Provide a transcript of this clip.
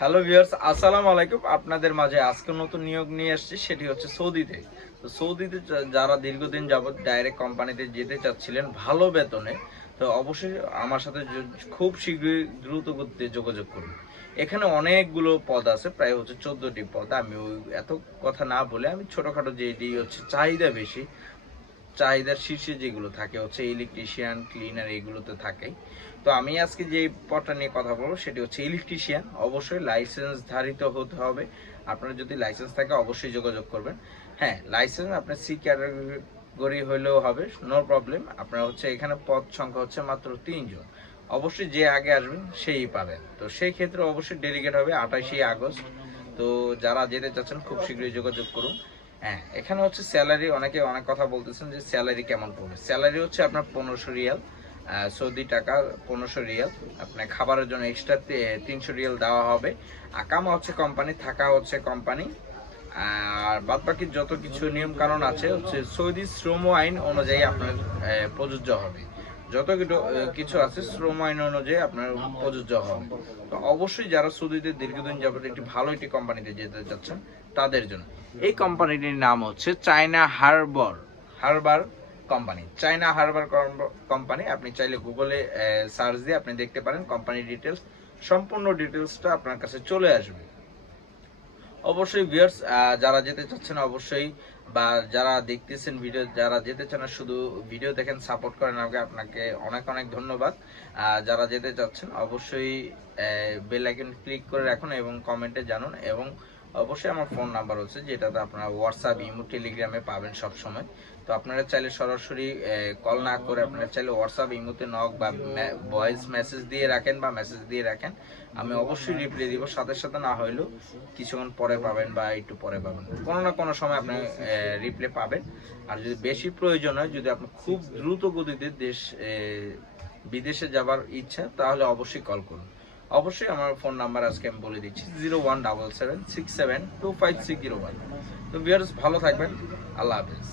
Hello viewers, আসসালামু আলাইকুম। আপনাদের মাঝে আজকে নতুন নিয়োগ নিয়ে এসেছি, সেটি হচ্ছে সৌদিতে। তো সৌদিতে যারা দীর্ঘদিন যাবত ডাইরেক্ট কোম্পানিতে যেতে চাচ্ছিলেন ভালো বেতনে, তো অবশ্যই আমার সাথে খুব শীঘ্রই দ্রুত গতিতে যোগাযোগ করুন। এখানে অনেকগুলো পদ আছে, প্রায় হচ্ছে 14টি পদ। আমি ওই এত কথা না বলে আমি ছোটখাটো যেটি হচ্ছে চাহিদা বেশি, চাহিদার শীর্ষে যেগুলো থাকে হচ্ছে ইলেকট্রিশিয়ান, ক্লিনার, এগুলোতে থাকে। তো আমি আজকে যে পদটা নিয়ে কথা বলবো সেটি হচ্ছে ইলেকট্রিশিয়ান। অবশ্যই লাইসেন্স ধারিত হতে হবে। আপনার যদি লাইসেন্স থাকে অবশ্যই যোগাযোগ করবেন। হ্যাঁ, লাইসেন্স আপনার সি ক্যাটাগরি হইলেও হবে, নো প্রবলেম। আপনার হচ্ছে এখানে পদ সংখ্যা হচ্ছে মাত্র 3 জন। অবশ্যই যে আগে আসবেন সেই পাবেন। তো সেই ক্ষেত্রে অবশ্যই ডেলিগেট হবে 28 আগস্ট। তো যারা যেতে চাচ্ছেন খুব শীঘ্রই যোগাযোগ করুন। হ্যাঁ, এখানে হচ্ছে স্যালারি, অনেকে অনেক কথা বলতেছেন যে স্যালারি কেমন পড়বে। স্যালারি হচ্ছে আপনার 1500 রিয়াল, সৌদি টাকা 1500 রিয়াল। আপনার খাবারের জন্য এক্সট্রা 300 রিয়াল দেওয়া হবে। আকামা হচ্ছে কোম্পানি, থাকা হচ্ছে কোম্পানি। আর বাদ বাকি যত কিছু নিয়ম কানুন আছে হচ্ছে সৌদি শ্রম আইন অনুযায়ী আপনার প্রযোজ্য হবে। যত কিছু আছে শ্রম আইন অনুযায়ী আপনার প্রযোজ্য হবে। তো অবশ্যই যারা সৌদিতে দীর্ঘদিন যাবত একটি ভালো একটি কোম্পানিতে যেতে চাচ্ছেন তাদের জন্য এই কোম্পানিটির নাম হচ্ছে China Harbour Harbour company. China Harbour company. আপনি চাইলে গুগলে সার্চ দিয়ে আপনি দেখতে পারেন কোম্পানির ডিটেলস। সম্পূর্ণ ডিটেলসটা আপনার কাছে চলে আসবে। অবশ্যই ভিউয়ার্স, যারা যেতে চাচ্ছেন অবশ্যই, বা যারা দেখতেছেন ভিডিও, যারা যেতে চান না শুধু ভিডিও দেখেন সাপোর্ট করেন আমাকে, আপনাকে অনেক অনেক ধন্যবাদ। যারা যেতে চাচ্ছেন অবশ্যই বেল আইকন ক্লিক করে রাখুন এবং কমেন্টে জানুন। এবং অবশ্যই আমার ফোন নাম্বার হচ্ছে, যেটাতে আপনারা হোয়াটসঅ্যাপ, ইমো, টেলিগ্রামে পাবেন সব সময়। তো আপনারা চাইলে সরাসরি কল না করে আপনারা চাইলে হোয়াটসঅ্যাপ, ইমোতে নক বা ভয়েস মেসেজ দিয়ে রাখেন বা মেসেজ দিয়ে রাখেন। আমি অবশ্যই রিপ্লাই দিব, সাথে সাথে না হইলেও কিছুক্ষণ পরে পাবেন বা একটু পরে পাবেন, কোনো না কোনো সময় আপনি রিপ্লাই পাবেন। আর যদি বেশি প্রয়োজন হয়, যদি আপনি খুব দ্রুত গতিতে বিদেশে যাবার ইচ্ছা, তাহলে অবশ্যই কল করুন। অবশ্যই আমার ফোন নাম্বার আজকে আমি বলে দিচ্ছি, 0177672560 তো ভিউয়ার্স, ভালো থাকবেন। আল্লাহ হাফেজ।